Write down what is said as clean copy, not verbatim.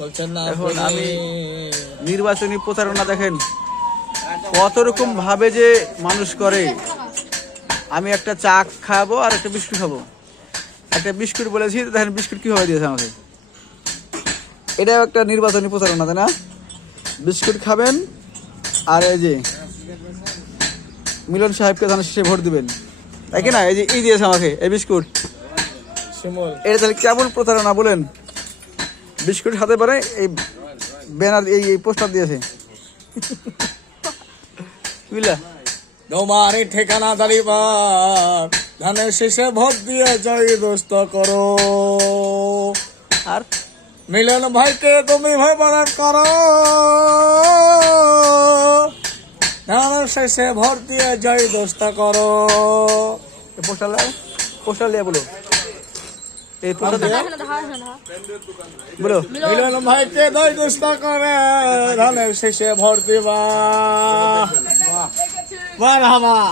বলছেন না। এখন আমি নির্বাচনী প্রচারণা দেখেন কত রকম ভাবে যে মানুষ করে। আমি একটা চা খাবো আর একটা বিস্কুট খাবো, একটা বিস্কুট বলেছি, দেখেন বিস্কুট কিভাবে দিয়েছে আমাকে। এটাও একটা নির্বাচনী প্রচারণা, তাই না? বিস্কুট খাবেন আর এই যে মিলন সাহেবকে ধানের শেষে ভোট দিবেন, তাই কি না? এই যে এই দিয়েছে আমাকে এই বিস্কুট, এটা তাহলে কেমন প্রচারণা বলেন? বিস্কুট হাতে পারে এই ব্যানার এই পোস্টার দিয়েছে, বুঝলা? তোমার ঠিকানা দাঁড়িবার ধানের শেষে ভোট দিয়ে জয় দোস্ত করো। আর মিলন ভাইকে তুমি ভাই বানান করো, ধানের শেষে ভোট দিয়ে জয় দোস্ত করো। পোস্টার লিয়ে বলো, এই পোস্টার বলো। মিলন ভাইকে জয় দোস্ত করে ধানের শেষে ভোট দিবা। বাহ বাহ।